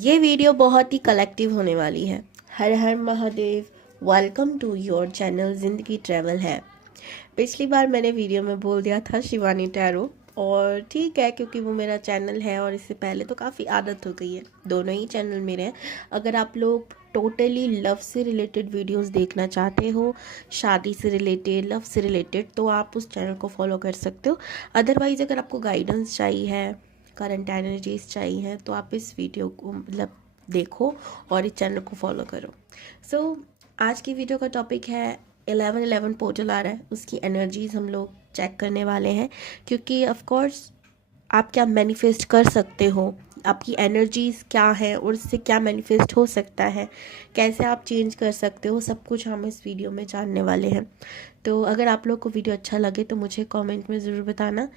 ये वीडियो बहुत ही कलेक्टिव होने वाली है। हर हर Mahadev, welcome to your channel Zindagi travel है। पिछली बार मैंने वीडियो में बोल दिया था शिवानी टैरो, और ठीक है क्योंकि वो मेरा चैनल है और इससे पहले तो काफ़ी आदत हो गई है। दोनों ही चैनल मेरे हैं। अगर आप लोग टोटली लव से रिलेटेड वीडियोस देखना चाहते हो, शादी से रिलेटेड, लव से रिलेटेड, तो आप उस चैनल को फॉलो कर सकते हो। अदरवाइज़ अगर आपको गाइडेंस चाहिए है, करंट एनर्जीज चाहिए हैं, तो आप इस वीडियो को मतलब देखो और इस चैनल को फॉलो करो। आज की वीडियो का टॉपिक है 1111 पोर्टल आ रहा है, उसकी एनर्जीज हम लोग चेक करने वाले हैं। क्योंकि ऑफ कोर्स आप क्या मैनिफेस्ट कर सकते हो, आपकी एनर्जीज क्या है और उससे क्या मैनिफेस्ट हो सकता है, कैसे आप चेंज कर सकते हो, सब कुछ हम इस वीडियो में जानने वाले हैं। तो अगर आप लोग को वीडियो अच्छा लगे तो मुझे कमेंट में ज़रूर बताना।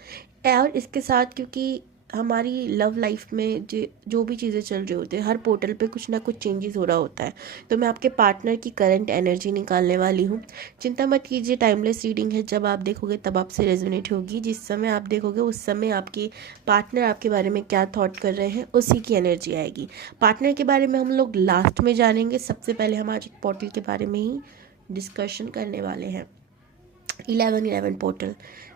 और इसके साथ क्योंकि हमारी लव लाइफ में जो भी चीज़ें चल रही होती है, हर पोर्टल पे कुछ ना कुछ चेंजेस हो रहा होता है, तो मैं आपके पार्टनर की करंट एनर्जी निकालने वाली हूँ। चिंता मत कीजिए, टाइमलेस रीडिंग है। जब आप देखोगे तब आपसे रेजोनेट होगी। जिस समय आप देखोगे उस समय आपके पार्टनर आपके बारे में क्या थॉट कर रहे हैं, उसी की एनर्जी आएगी। पार्टनर के बारे में हम लोग लास्ट में जानेंगे। सबसे पहले हम आज एक पोर्टल के बारे में ही डिस्कशन करने वाले हैं। 1111 पोर्टल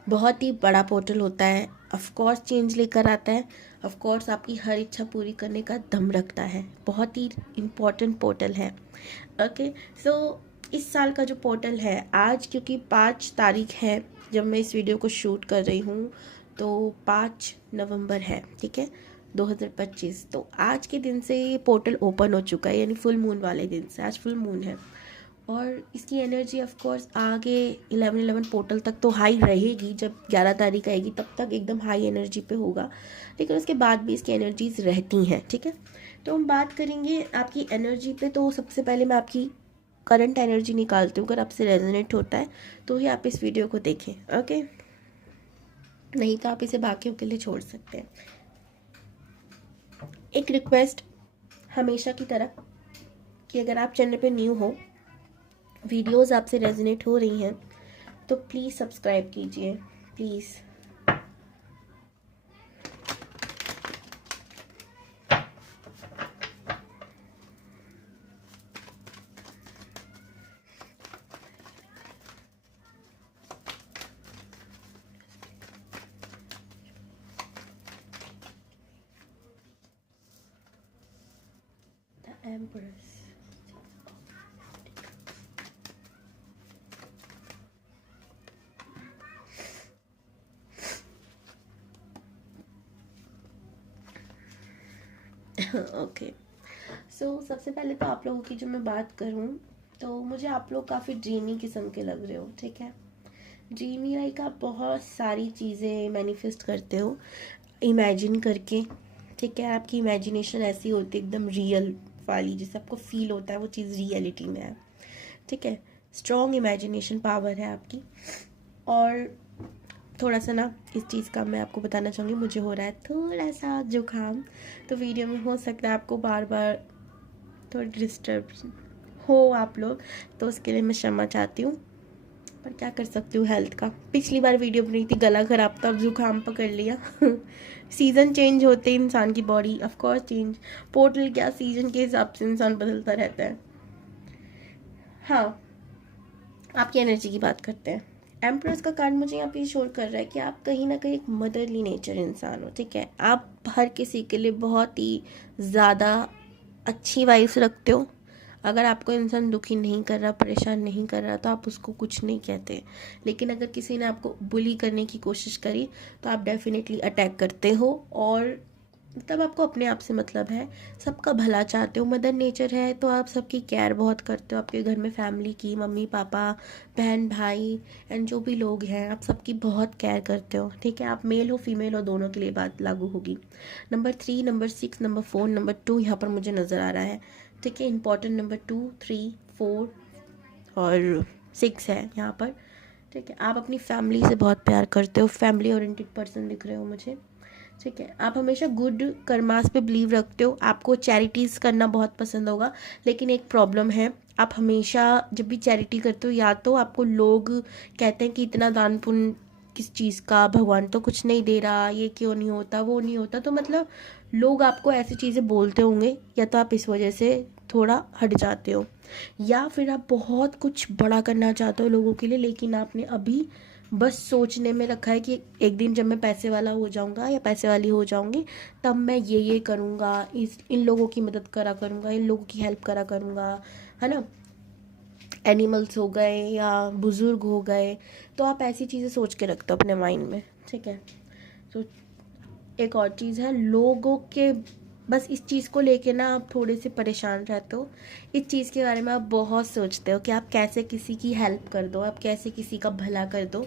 बहुत ही बड़ा पोर्टल होता है। ऑफ कोर्स चेंज लेकर आता है। ऑफ कोर्स आपकी हर इच्छा पूरी करने का दम रखता है। बहुत ही इम्पोर्टेंट पोर्टल है। ओके, सो इस साल का जो पोर्टल है आज, क्योंकि 5 तारीख है जब मैं इस वीडियो को शूट कर रही हूँ, तो 5 नवंबर है, ठीक है, 2025। तो आज के दिन से ये पोर्टल ओपन हो चुका है, यानी फुल मून वाले दिन से। आज फुल मून है और इसकी एनर्जी ऑफ कोर्स आगे 1111 पोर्टल तक तो हाई रहेगी। जब 11 तारीख आएगी तब तक एकदम हाई एनर्जी पे होगा, लेकिन उसके बाद भी इसकी एनर्जीज रहती हैं, ठीक है। तो हम बात करेंगे आपकी एनर्जी पे। तो सबसे पहले मैं आपकी करंट एनर्जी निकालती हूँ। अगर आपसे रेजोनेट होता है तो ही आप इस वीडियो को देखें, ओके, नहीं तो आप इसे बाकियों के लिए छोड़ सकते हैं। एक रिक्वेस्ट हमेशा की तरह कि अगर आप चैनल पे न्यू हो, वीडियोस आपसे रेजोनेट हो रही हैं, तो प्लीज़ सब्सक्राइब कीजिए, प्लीज़। The empress. ओके, सो सबसे पहले तो आप लोगों की जो मैं बात करूं, तो मुझे आप लोग काफ़ी ड्रीमी किस्म के लग रहे हो, ठीक है। ड्रीमी लाइक आप बहुत सारी चीज़ें मैनिफेस्ट करते हो इमेजिन करके, ठीक है। आपकी इमेजिनेशन ऐसी होती है एकदम रियल वाली, जिससे आपको फील होता है वो चीज़ रियलिटी में है, ठीक है। स्ट्रॉन्ग इमेजिनेशन पावर है आपकी। और थोड़ा सा ना इस चीज़ का मैं आपको बताना चाहूँगी, मुझे हो रहा है थोड़ा सा जुकाम, तो वीडियो में हो सकता है आपको बार बार थोड़ी डिस्टर्ब हो आप लोग, तो उसके लिए मैं क्षमा चाहती हूँ। पर क्या कर सकती हूँ, हेल्थ का। पिछली बार वीडियो बनी थी, गला खराब था, अब जुकाम पकड़ लिया। सीज़न चेंज होते हैं इंसान की body of course change, portal क्या, सीज़न के हिसाब से इंसान बदलता रहता है। हाँ, आपकी एनर्जी की बात करते हैं। एम्प्रेस का कार्ड मुझे यहाँ पे शोर कर रहा है कि आप कहीं ना कहीं एक मदरली नेचर इंसान हो, ठीक है। आप हर किसी के लिए बहुत ही ज़्यादा अच्छी वाइब्स रखते हो। अगर आपको इंसान दुखी नहीं कर रहा, परेशान नहीं कर रहा, तो आप उसको कुछ नहीं कहते। लेकिन अगर किसी ने आपको बुली करने की कोशिश करी तो आप डेफिनेटली अटैक करते हो, और तब आपको अपने आप से मतलब है, सबका भला चाहते हो। मदर नेचर है तो आप सबकी केयर बहुत करते हो। आपके घर में फैमिली की, मम्मी पापा, बहन भाई एंड जो भी लोग हैं, आप सबकी बहुत केयर करते हो, ठीक है। आप मेल हो फीमेल हो, दोनों के लिए बात लागू होगी। नंबर 3, नंबर 6, नंबर 4, नंबर 2 यहाँ पर मुझे नज़र आ रहा है, ठीक है। इंपॉर्टेंट नंबर 2, 3, 4 और 6 है यहाँ पर, ठीक है। आप अपनी फैमिली से बहुत प्यार करते हो, फैमिली ओरिएंटेड पर्सन दिख रहे हो मुझे, ठीक है। आप हमेशा गुड कर्मास पे बिलीव रखते हो। आपको चैरिटीज़ करना बहुत पसंद होगा, लेकिन एक प्रॉब्लम है, आप हमेशा जब भी चैरिटी करते हो, या तो आपको लोग कहते हैं कि इतना दान पुण्य किस चीज़ का, भगवान तो कुछ नहीं दे रहा, ये क्यों नहीं होता, वो नहीं होता। तो मतलब लोग आपको ऐसी चीज़ें बोलते होंगे, या तो आप इस वजह से थोड़ा हट जाते हो, या फिर आप बहुत कुछ बड़ा करना चाहते हो लोगों के लिए, लेकिन आपने अभी बस सोचने में रखा है कि एक दिन जब मैं पैसे वाला हो जाऊंगा या पैसे वाली हो जाऊंगी तब मैं ये करूंगा, इन लोगों की मदद करा करूंगा, इन लोगों की हेल्प करा करूंगा, है ना। एनिमल्स हो गए या बुज़ुर्ग हो गए, तो आप ऐसी चीज़ें सोच के रखते हो अपने माइंड में, ठीक है। तो एक और चीज़ है, लोगों के बस इस चीज़ को लेके ना आप थोड़े से परेशान रहते हो। इस चीज़ के बारे में आप बहुत सोचते हो कि आप कैसे किसी की हेल्प कर दो, आप कैसे किसी का भला कर दो।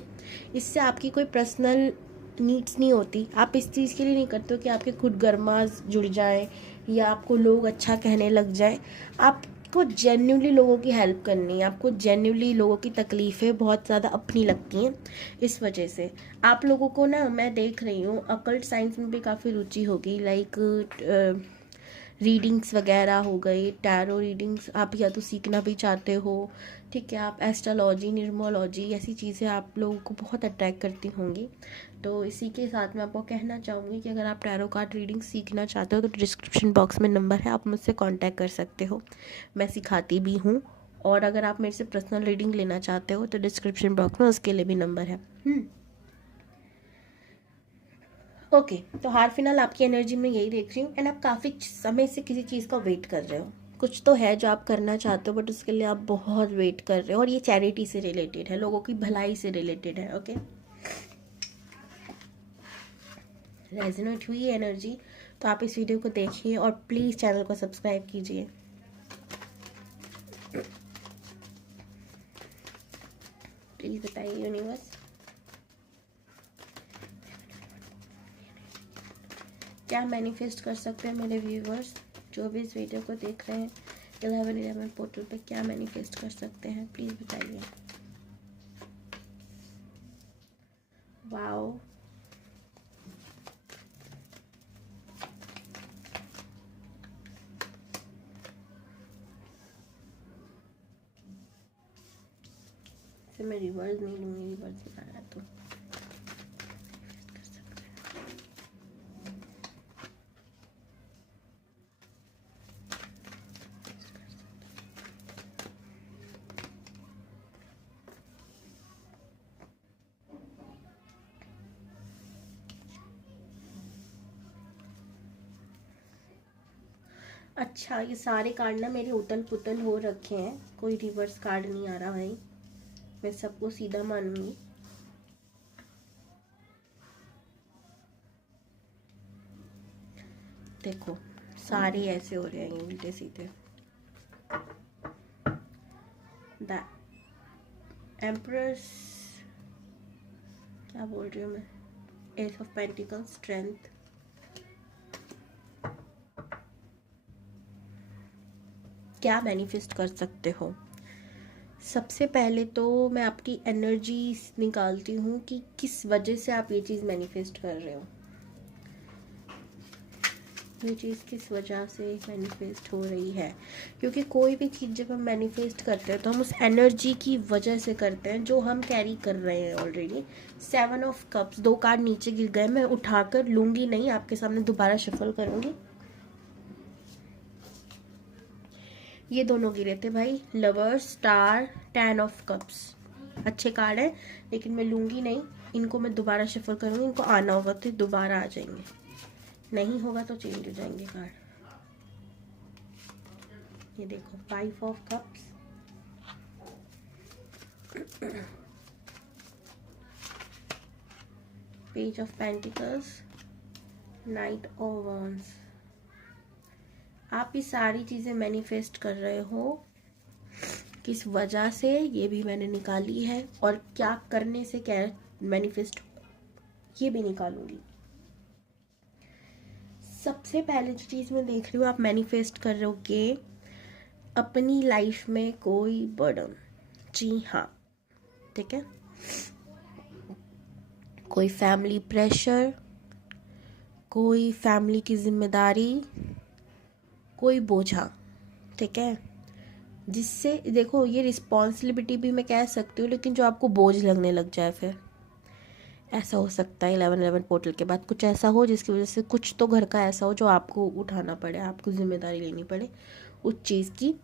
इससे आपकी कोई पर्सनल नीड्स नहीं होती। आप इस चीज़ के लिए नहीं करते हो कि आपके खुद गरमाज जुड़ जाए या आपको लोग अच्छा कहने लग जाए। आपको जेन्युइनली लोगों की हेल्प करनी है, आपको जेन्युइनली लोगों की तकलीफ़ें बहुत ज़्यादा अपनी लगती हैं। इस वजह से आप लोगों को ना, मैं देख रही हूँ अकल्ट साइंस में भी काफ़ी रुचि होगी, लाइक रीडिंग्स वगैरह हो गई, टैरो रीडिंग्स आप या तो सीखना भी चाहते हो, ठीक है। आप एस्ट्रोलॉजी, न्यूमरोलॉजी, ऐसी चीज़ें आप लोगों को बहुत अट्रैक्ट करती होंगी। तो इसी के साथ मैं आपको कहना चाहूँगी कि अगर आप टैरो कार्ड रीडिंग सीखना चाहते हो तो डिस्क्रिप्शन बॉक्स में नंबर है, आप मुझसे कांटेक्ट कर सकते हो, मैं सिखाती भी हूँ। और अगर आप मेरे से पर्सनल रीडिंग लेना चाहते हो तो डिस्क्रिप्शन बॉक्स में उसके लिए भी नंबर है। ओके, तो हाल फिलहाल आपकी एनर्जी में यही देख रही हूँ, एंड आप काफ़ी समय से किसी चीज़ का वेट कर रहे हो। कुछ तो है जो आप करना चाहते हो, बट उसके लिए आप बहुत वेट कर रहे हो, और ये चैरिटी से रिलेटेड है, लोगों की भलाई से रिलेटेड है। ओके, रेजोनेट हुई एनर्जी तो आप इस वीडियो को देखिए और प्लीज़ चैनल को सब्सक्राइब कीजिए। प्लीज़ बताइए यूनिवर्स, क्या मैनिफेस्ट कर सकते हैं मेरे व्यूवर्स जो भी इस वीडियो को देख रहे हैं 11/11 पोर्टल पे, क्या मैनिफेस्ट कर सकते हैं, प्लीज़ बताइए। वाओ, से मैं रिवर्स नहीं लूँगी, रिवर्स ही आ रहा तो अच्छा, ये सारे कार्ड ना मेरे उतल पुतल हो रखे हैं, कोई रिवर्स कार्ड नहीं आ रहा भाई, मैं सबको सीधा मानूंगी। देखो सारे ऐसे हो रहे हैं उल्टे सीधे। द एम्परर्स, क्या बोल रही हूँ मैं, एस ऑफ पेंटिकल, स्ट्रेंथ, क्या मैनिफेस्ट कर सकते हो। सबसे पहले तो मैं आपकी एनर्जी निकालती हूँ कि किस वजह से आप ये चीज़ मैनिफेस्ट कर रहे हो, ये चीज़ किस वजह से मैनिफेस्ट हो रही है। क्योंकि कोई भी चीज़ जब हम मैनिफेस्ट करते हैं तो हम उस एनर्जी की वजह से करते हैं जो हम कैरी कर रहे हैं ऑलरेडी। 7 ऑफ कप्स, 2 कार्ड नीचे गिर गए, मैं उठाकर लूँगी नहीं, आपके सामने दोबारा शफल करूँगी। ये दोनों गिरे थे भाई, लवर्स, स्टार, 10 ऑफ कप्स, अच्छे कार्ड है लेकिन मैं लूँगी नहीं, इनको मैं दोबारा शफल करूँगी, इनको आना होगा तो दोबारा आ जाएंगे, नहीं होगा तो चेंज हो जाएंगे कार्ड। ये देखो 5 of cups, page of pentacles, night of wands. आप ये सारी चीज़ें मैनिफेस्ट कर रहे हो, किस वजह से ये भी मैंने निकाली है, और क्या करने से क्या मैनिफेस्ट, ये भी निकालूंगी। सबसे पहले जो चीज़ मैं देख रही हूँ, आप मैनिफेस्ट कर रहे हो कि अपनी लाइफ में कोई बर्डन, जी हाँ, ठीक है, कोई फैमिली प्रेशर, कोई फैमिली की जिम्मेदारी, कोई बोझा, ठीक है, जिससे देखो ये रिस्पॉन्सिबिलिटी भी मैं कह सकती हूँ, लेकिन जो आपको बोझ लगने लग जाए फिर, ऐसा हो सकता है 11/11 पोर्टल के बाद कुछ ऐसा हो जिसकी वजह से कुछ तो घर का ऐसा हो जो आपको उठाना पड़े, आपको जिम्मेदारी लेनी पड़े उस चीज़ की।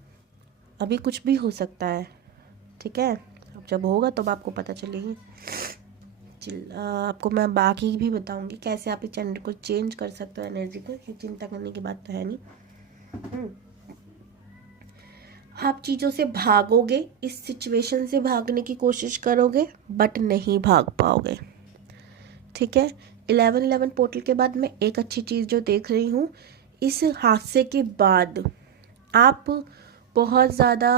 अभी कुछ भी हो सकता है, ठीक है। अब जब होगा तब आपको पता चलेगी। आपको मैं बाकी भी बताऊंगी कैसे आप इस चैनल को चेंज कर सकते हो, एनर्जी को। ये चिंता करने की बात तो है नहीं। आप चीज़ों से भागोगे, इस सिचुएशन से भागने की कोशिश करोगे बट नहीं भाग पाओगे, ठीक है। 11/11 पोर्टल के बाद मैं एक अच्छी चीज़ जो देख रही हूँ, इस हादसे के बाद आप बहुत ज़्यादा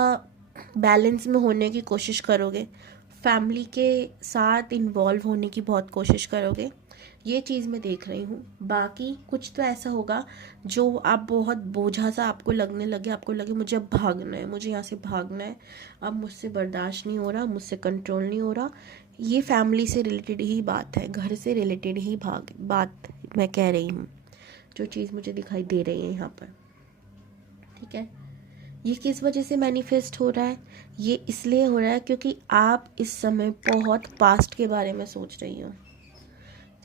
बैलेंस में होने की कोशिश करोगे, फैमिली के साथ इन्वॉल्व होने की बहुत कोशिश करोगे। ये चीज़ मैं देख रही हूँ। बाकी कुछ तो ऐसा होगा जो आप बहुत बोझा सा आपको लगने लगे, आपको लगे मुझे अब भागना है, मुझे यहाँ से भागना है, अब मुझसे बर्दाश्त नहीं हो रहा, मुझसे कंट्रोल नहीं हो रहा। ये फैमिली से रिलेटेड ही बात है, घर से रिलेटेड ही बात मैं कह रही हूँ, जो चीज़ मुझे दिखाई दे रही है यहाँ पर, ठीक है। ये किस वजह से मैनिफेस्ट हो रहा है? ये इसलिए हो रहा है क्योंकि आप इस समय बहुत पास्ट के बारे में सोच रही हो,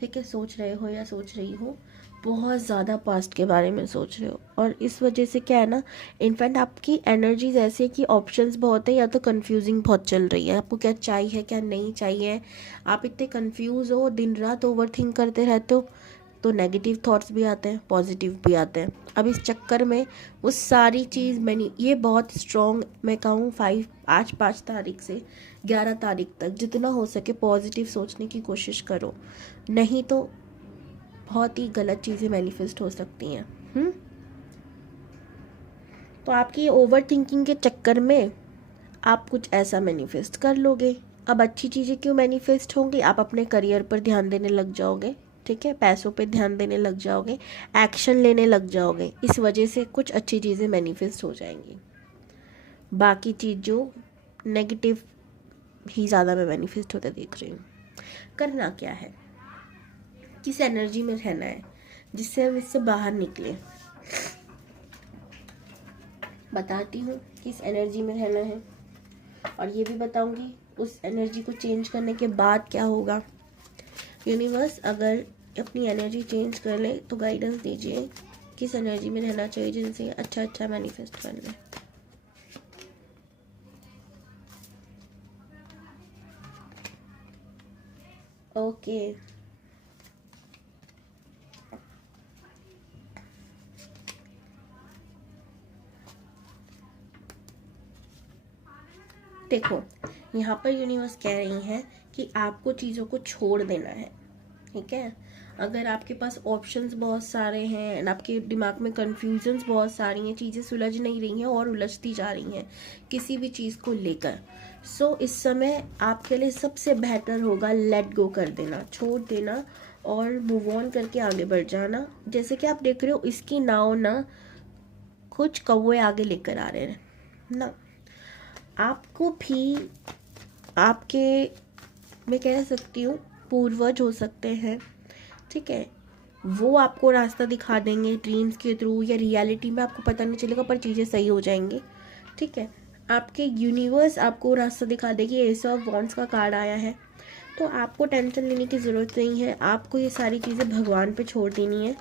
ठीक है। सोच रहे हो या सोच रही हो, बहुत ज़्यादा पास्ट के बारे में सोच रहे हो। और इस वजह से क्या है ना, इनफैक्ट आपकी एनर्जीज ऐसे कि ऑप्शंस बहुत है, या तो कंफ्यूजिंग बहुत चल रही है, आपको क्या चाहिए क्या नहीं चाहिए। आप इतने कंफ्यूज हो, दिन रात ओवर थिंक करते रहते हो, तो नेगेटिव थॉट्स भी आते हैं, पॉजिटिव भी आते हैं। अब इस चक्कर में वो सारी चीज़ मैंने ये बहुत स्ट्रॉन्ग, मैं कहूँ आज 5 तारीख से 11 तारीख तक जितना हो सके पॉजिटिव सोचने की कोशिश करो, नहीं तो बहुत ही गलत चीज़ें मैनिफेस्ट हो सकती हैं। तो आपकी ओवर थिंकिंग के चक्कर में आप कुछ ऐसा मैनिफेस्ट कर लोगे। अब अच्छी चीज़ें क्यों मैनिफेस्ट होंगी? आप अपने करियर पर ध्यान देने लग जाओगे, ठीक है, पैसों पे ध्यान देने लग जाओगे, एक्शन लेने लग जाओगे, इस वजह से कुछ अच्छी चीज़ें मैनिफेस्ट हो जाएंगी। बाकी चीज़ जो नेगेटिव ही ज़्यादा मैं मैनिफेस्ट होता देख रही हूँ। करना क्या है, किस एनर्जी में रहना है जिससे हम इससे बाहर निकले, बताती हूँ किस एनर्जी में रहना है, और ये भी बताऊंगी उस एनर्जी को चेंज करने के बाद क्या होगा। यूनिवर्स अगर अपनी एनर्जी चेंज कर ले तो गाइडेंस दीजिए किस एनर्जी में रहना चाहिए जिनसे अच्छा अच्छा मैनिफेस्ट कर ले। ओके, देखो यहाँ पर यूनिवर्स कह रही हैं कि आपको चीज़ों को छोड़ देना है, ठीक है। अगर आपके पास ऑप्शंस बहुत सारे हैं एंड आपके दिमाग में कन्फ्यूजन्स बहुत सारी हैं, चीज़ें सुलझ नहीं रही हैं और उलझती जा रही हैं किसी भी चीज़ को लेकर, सो इस समय आपके लिए सबसे बेहतर होगा लेट गो कर देना, छोड़ देना और मूव ऑन करके आगे बढ़ जाना। जैसे कि आप देख रहे हो इसकी नाव ना कुछ कौवे आगे लेकर आ रहे हैं ना, आपको भी आपके, मैं कह सकती हूँ पूर्वज हो सकते हैं, ठीक है, वो आपको रास्ता दिखा देंगे ड्रीम्स के थ्रू या रियलिटी में, आपको पता नहीं चलेगा पर चीज़ें सही हो जाएंगी, ठीक है। आपके यूनिवर्स आपको रास्ता दिखा देगी। एस ऑफ वॉन्ड्स का कार्ड आया है, तो आपको टेंशन लेने की ज़रूरत नहीं है, आपको ये सारी चीज़ें भगवान पे छोड़ देनी है,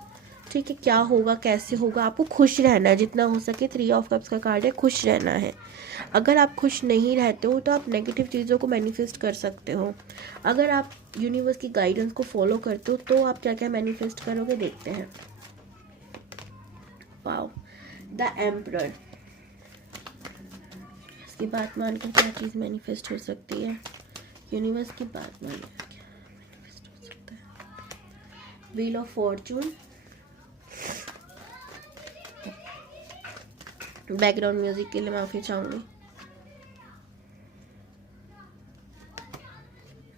ठीक है। क्या होगा कैसे होगा, आपको खुश रहना है जितना हो सके। 3 ऑफ कप्स का कार्ड है, खुश रहना है। अगर आप खुश नहीं रहते हो तो आप नेगेटिव चीज़ों को मैनिफेस्ट कर सकते हो। अगर आप यूनिवर्स की गाइडेंस को फॉलो करते हो तो आप क्या क्या मैनिफेस्ट करोगे, देखते हैं। Wow, the emperor. इसकी बात मानकर क्या चीज़ मैनिफेस्ट हो सकती है, यूनिवर्स की बात मानकर क्या मैनिफेस्ट हो सकता है। Wheel of Fortune. Background music के लिए माफ़ी चाहूँगी।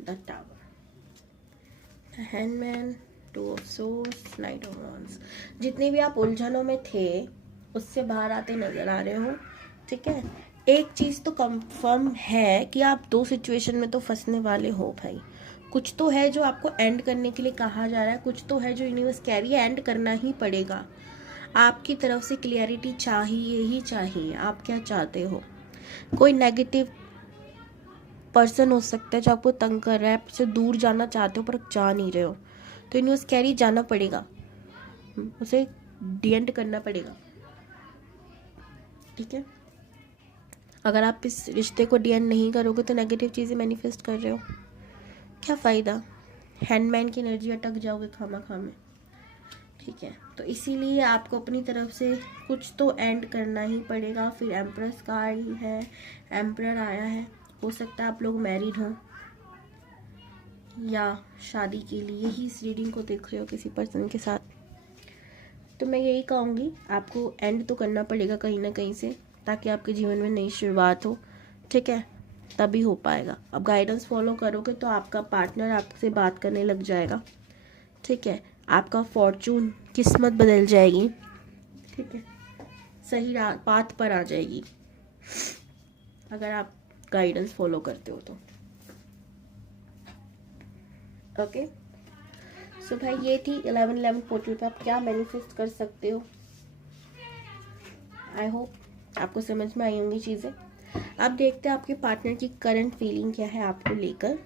The tower, handman, 2 of swords, night of wands. जितने भी आप उलझनों में थे उससे बाहर आते नजर आ रहे हो, ठीक है। एक चीज़ तो कंफर्म है कि आप 2 सिचुएशन में तो फंसने वाले हो भाई। कुछ तो है जो आपको एंड करने के लिए कहा जा रहा है, कुछ तो है जो यूनिवर्स कह रही है एंड करना ही पड़ेगा। आपकी तरफ से क्लियरिटी चाहिए ही चाहिए, आप क्या चाहते हो। कोई नेगेटिव पर्सन हो सकता है जो आपको तंग कर रहा है, आपसे दूर जाना चाहते हो पर जा नहीं रहे हो, तो इन कैरी जाना पड़ेगा, उसे डी एंड करना पड़ेगा। ठीक है, अगर आप इस रिश्ते को डी एंड नहीं करोगे तो नेगेटिव चीज़ें मैनिफेस्ट कर रहे हो, क्या फ़ायदा। हैंडमैन की एनर्जी अटक जाओगे खामा खा में। ठीक है, तो इसीलिए आपको अपनी तरफ से कुछ तो एंड करना ही पड़ेगा। फिर एम्प्रेस कार्ड है, एम्परर आया है, हो सकता है आप लोग मैरिड हो या शादी के लिए ही इस रीडिंग को देख रहे हो किसी पर्सन के साथ। तो मैं यही कहूँगी, आपको एंड तो करना पड़ेगा कहीं ना कहीं से, ताकि आपके जीवन में नई शुरुआत हो। ठीक है, तभी हो पाएगा। अब गाइडेंस फॉलो करोगे तो आपका पार्टनर आपसे बात करने लग जाएगा। ठीक है, आपका फॉर्चून, किस्मत बदल जाएगी। ठीक है, सही पाथ पर आ जाएगी अगर आप गाइडेंस फॉलो करते हो तो। ओके, सो भाई ये थी 11/11 पोर्टल पे आप क्या मैनिफेस्ट कर सकते हो। आई होप आपको समझ में आई होंगी चीज़ें। अब देखते हैं आपके पार्टनर की करंट फीलिंग क्या है आपको लेकर।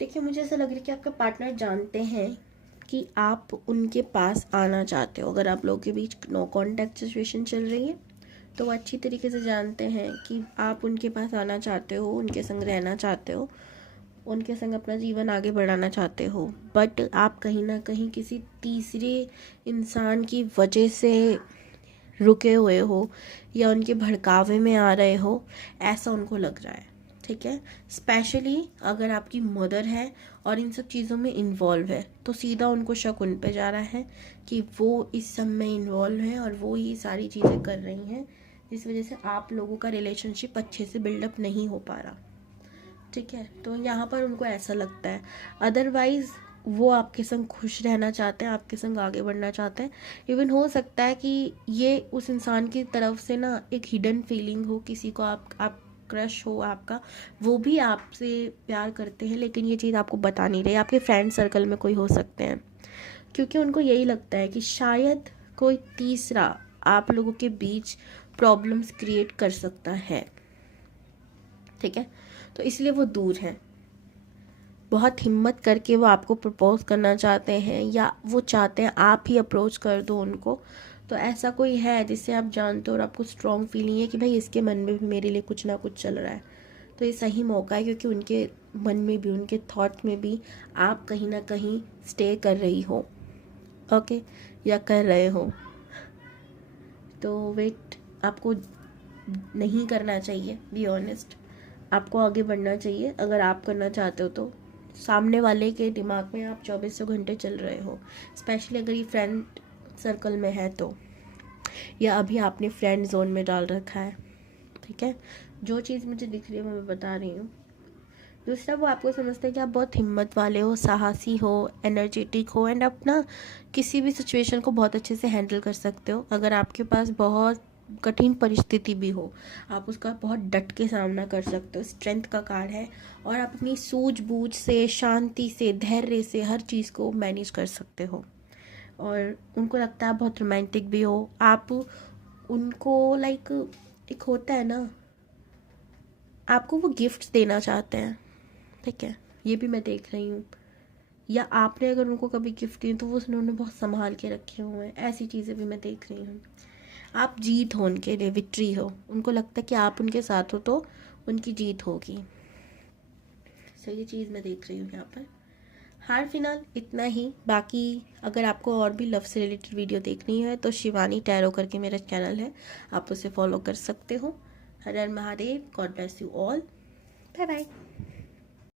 देखिए, मुझे ऐसा लग रहा है कि आपके पार्टनर जानते हैं कि आप उनके पास आना चाहते हो। अगर आप लोगों के बीच नो कांटेक्ट सिचुएशन चल रही है तो वो अच्छी तरीके से जानते हैं कि आप उनके पास आना चाहते हो, उनके संग रहना चाहते हो, उनके संग अपना जीवन आगे बढ़ाना चाहते हो। बट आप कहीं ना कहीं किसी तीसरे इंसान की वजह से रुके हुए हो या उनके भड़कावे में आ रहे हो, ऐसा उनको लग रहा है। ठीक है, स्पेशली अगर आपकी मदर है और इन सब चीज़ों में इन्वॉल्व है तो सीधा उनको शक उन पे जा रहा है कि वो इस सब में इन्वॉल्व है और वो ये सारी चीज़ें कर रही हैं, जिस वजह से आप लोगों का रिलेशनशिप अच्छे से बिल्डअप नहीं हो पा रहा। ठीक है, तो यहाँ पर उनको ऐसा लगता है। अदरवाइज़ वो आपके संग खुश रहना चाहते हैं, आपके संग आगे बढ़ना चाहते हैं। इवन हो सकता है कि ये उस इंसान की तरफ से ना एक हिडन फीलिंग हो, किसी को आप क्रश हो आपका, वो भी आपसे प्यार करते हैं लेकिन ये चीज़ आपको बता नहीं रहे। आपके फ्रेंड सर्कल में कोई हो सकते हैं, क्योंकि उनको यही लगता है कि शायद कोई तीसरा आप लोगों के बीच प्रॉब्लम्स क्रिएट कर सकता है। ठीक है, तो इसलिए वो दूर हैं। बहुत हिम्मत करके वो आपको प्रपोज करना चाहते हैं या वो चाहते हैं आप ही अप्रोच कर दो उनको। तो ऐसा कोई है जिससे आप जानते हो और आपको स्ट्रॉन्ग फीलिंग है कि भाई इसके मन में भी मेरे लिए कुछ ना कुछ चल रहा है। तो ये सही मौका है, क्योंकि उनके मन में भी, उनके थॉट में भी आप कहीं ना कहीं स्टे कर रही हो। ओके, या कर रहे हो। तो वेट आपको नहीं करना चाहिए, बी ऑनेस्ट। आपको आगे बढ़ना चाहिए। अगर आप करना चाहते हो तो सामने वाले के दिमाग में आप 24 घंटे चल रहे हो, स्पेशली अगर ये फ्रेंड सर्कल में है तो, या अभी आपने फ्रेंड जोन में डाल रखा है। ठीक है, जो चीज़ मुझे दिख रही है मैं बता रही हूँ। दूसरा, वो आपको समझते हैं कि आप बहुत हिम्मत वाले हो, साहसी हो, एनर्जेटिक हो एंड अपना किसी भी सिचुएशन को बहुत अच्छे से हैंडल कर सकते हो। अगर आपके पास बहुत कठिन परिस्थिति भी हो, आप उसका बहुत डट के सामना कर सकते हो। स्ट्रेंथ का कार्ड है और आप अपनी सूझबूझ से, शांति से, धैर्य से हर चीज़ को मैनेज कर सकते हो। और उनको लगता है आप बहुत रोमांटिक भी हो। आप उनको लाइक, एक होता है ना, आपको वो गिफ्ट्स देना चाहते हैं। ठीक है, ये भी मैं देख रही हूँ। या आपने अगर उनको कभी गिफ्ट दिए तो वो उन्होंने बहुत संभाल के रखे हुए हैं, ऐसी चीज़ें भी मैं देख रही हूँ। आप जीत हो उनके लिए, विक्ट्री हो। उनको लगता है कि आप उनके साथ हो तो उनकी जीत होगी। सो ये चीज़ मैं देख रही हूँ यहाँ पर। हाल फिलहाल इतना ही। बाकी अगर आपको और भी लव से रिलेटेड वीडियो देखनी है तो शिवानी टैरो करके मेरा चैनल है, आप उसे फॉलो कर सकते हो। हर हर Mahadev, God bless you all, bye bye.